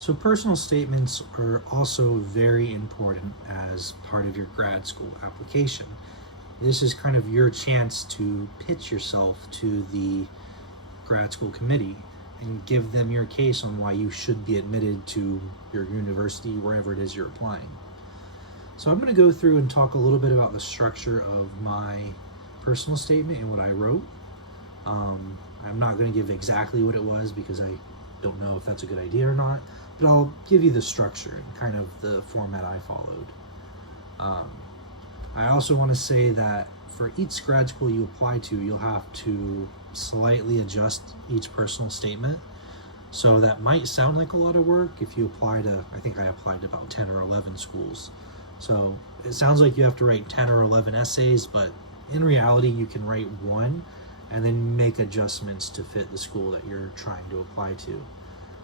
So personal statements are also very important as part of your grad school application. This is kind of your chance to pitch yourself to the grad school committee and give them your case on why you should be admitted to your university, wherever it is you're applying. So I'm going to go through and talk a little bit about the structure of my personal statement and what I wrote. I'm not going to give exactly what it was because I don't know if that's a good idea or not, but I'll give you the structure and kind of the format I followed. I also want to say that for each grad school you apply to, you'll have to slightly adjust each personal statement. So that might sound like a lot of work if you apply to, I think I applied to about 10 or 11 schools. So it sounds like you have to write 10 or 11 essays, but in reality you can write one and then make adjustments to fit the school that you're trying to apply to.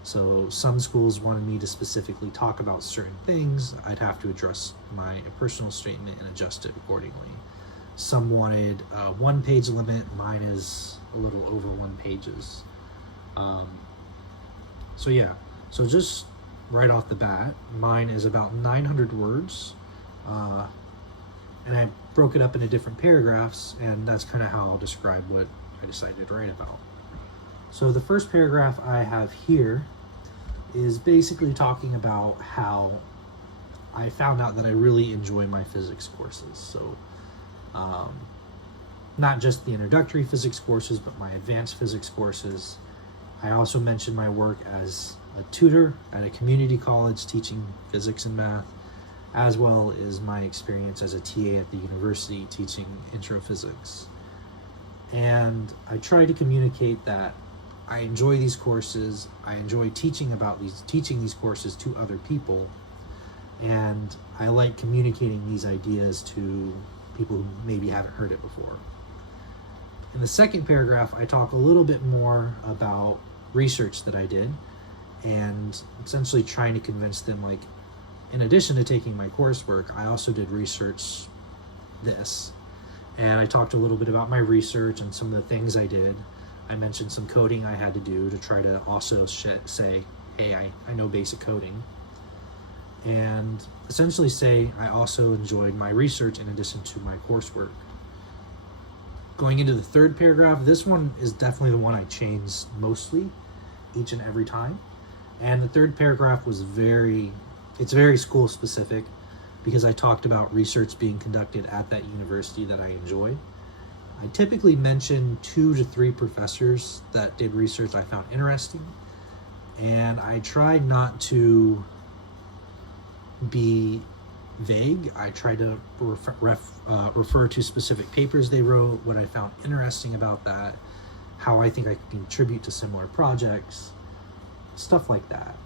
So some schools wanted me to specifically talk about certain things. I'd have to address my personal statement and adjust it accordingly. Some wanted a 1-page limit. Mine is a little over 1 pages. So just right off the bat, mine is about 900 words. And I broke it up into different paragraphs, and that's kind of how I'll describe what I decided to write about. So the first paragraph I have here is basically talking about how I found out that I really enjoy my physics courses. So not just the introductory physics courses, but my advanced physics courses. I also mentioned my work as a tutor at a community college teaching physics and math, as well as my experience as a TA at the university teaching intro physics. And I try to communicate that I enjoy these courses, I enjoy teaching these courses to other people, and I like communicating these ideas to people who maybe haven't heard it before. In the second paragraph, I talk a little bit more about research that I did, and essentially trying to convince them, like, in addition to taking my coursework, I also did research this. And I talked a little bit about my research and some of the things I did. I mentioned some coding I had to do to try to also say, hey, I know basic coding. And essentially say I also enjoyed my research in addition to my coursework. Going into the third paragraph, this one is definitely the one I changed mostly each and every time. And the third paragraph was very school specific because I talked about research being conducted at that university that I enjoy. I typically mention 2 to 3 professors that did research I found interesting, and I tried not to be vague. I tried to refer to specific papers they wrote, what I found interesting about that, how I think I could contribute to similar projects, stuff like that.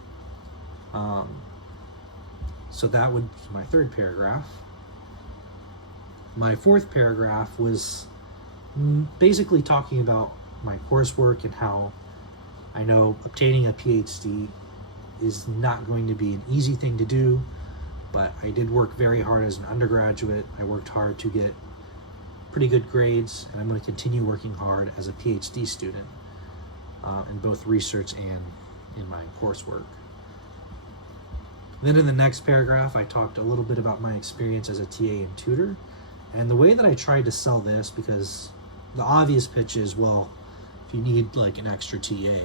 So that would be my third paragraph. My fourth paragraph was basically talking about my coursework and how I know obtaining a PhD is not going to be an easy thing to do, but I did work very hard as an undergraduate. I worked hard to get pretty good grades, and I'm going to continue working hard as a PhD student in both research and in my coursework. Then in the next paragraph, I talked a little bit about my experience as a TA and tutor. And the way that I tried to sell this, because the obvious pitch is, well, if you need like an extra TA,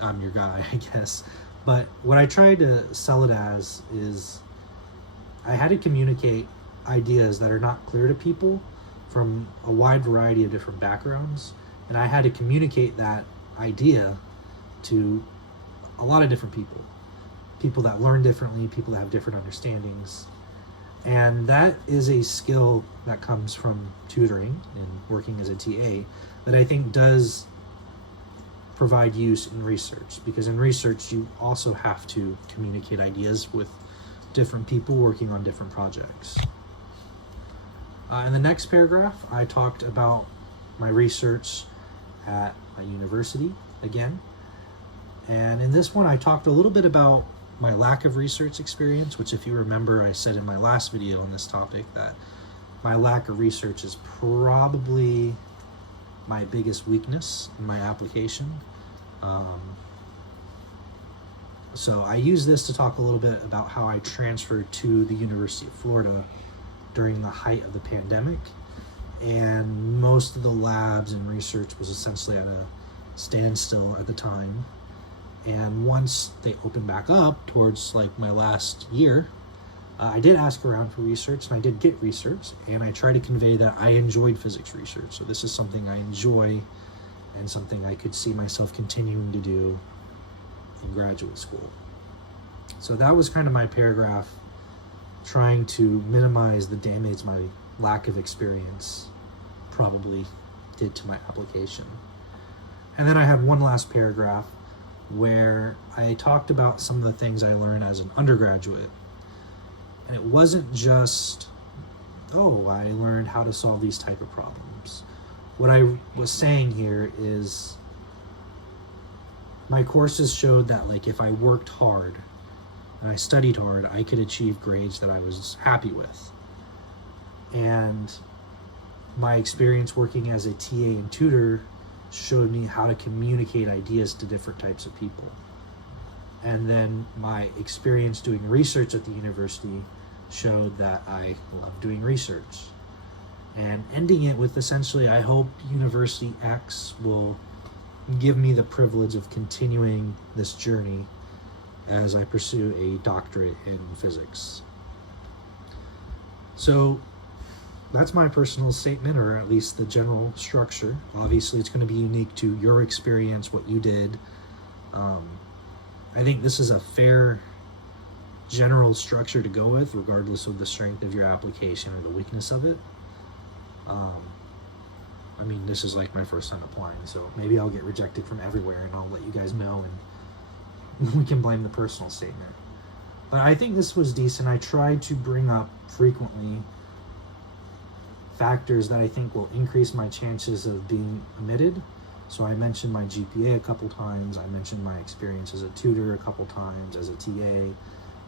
I'm your guy, I guess. But what I tried to sell it as is I had to communicate ideas that are not clear to people from a wide variety of different backgrounds. And I had to communicate that idea to a lot of different people. People that learn differently, people that have different understandings. And that is a skill that comes from tutoring and working as a TA that I think does provide use in research, because in research you also have to communicate ideas with different people working on different projects. In the next paragraph, I talked about my research at a university again. And in this one, I talked a little bit about my lack of research experience, which, if you remember, I said in my last video on this topic that my lack of research is probably my biggest weakness in my application. So I use this to talk a little bit about how I transferred to the University of Florida during the height of the pandemic, and most of the labs and research was essentially at a standstill at the time. And once they opened back up towards like my last year, I did ask around for research, and I did get research, and I try to convey that I enjoyed physics research. So this is something I enjoy and something I could see myself continuing to do in graduate school. So that was kind of my paragraph, trying to minimize the damage my lack of experience probably did to my application. And then I had one last paragraph where I talked about some of the things I learned as an undergraduate. And it wasn't just, oh, I learned how to solve these type of problems. What I was saying here is my courses showed that like if I worked hard and I studied hard, I could achieve grades that I was happy with. And my experience working as a TA and tutor showed me how to communicate ideas to different types of people. And then my experience doing research at the university showed that I love doing research. And ending it with essentially, I hope University X will give me the privilege of continuing this journey as I pursue a doctorate in physics. So that's my personal statement, or at least the general structure. Obviously, it's going to be unique to your experience, what you did. I think this is a fair general structure to go with, regardless of the strength of your application or the weakness of it. I mean, this is like my first time applying, so maybe I'll get rejected from everywhere, and I'll let you guys know, and we can blame the personal statement. But I think this was decent. I tried to bring up frequently factors that I think will increase my chances of being admitted. So I mentioned my GPA a couple times. I mentioned my experience as a tutor a couple times, as a TA.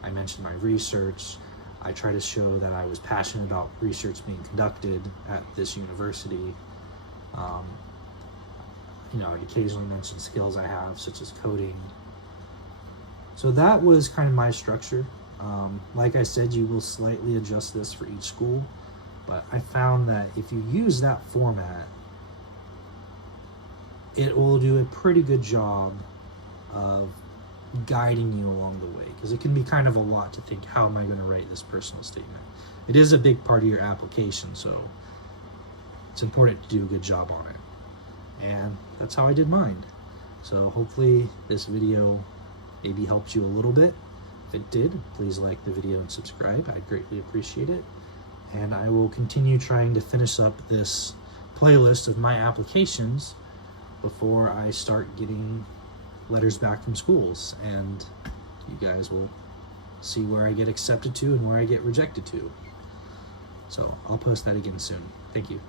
I mentioned my research. I try to show that I was passionate about research being conducted at this university. I occasionally mention skills I have, such as coding. So that was kind of my structure. Like I said, you will slightly adjust this for each school, but I found that if you use that format, it will do a pretty good job of guiding you along the way, because it can be kind of a lot to think, how am I going to write this personal statement? It is a big part of your application, so it's important to do a good job on it. And that's how I did mine. So hopefully this video maybe helped you a little bit. If it did, please like the video and subscribe. I'd greatly appreciate it. And I will continue trying to finish up this playlist of my applications before I start getting letters back from schools, and you guys will see where I get accepted to and where I get rejected to. So I'll post that again soon. Thank you.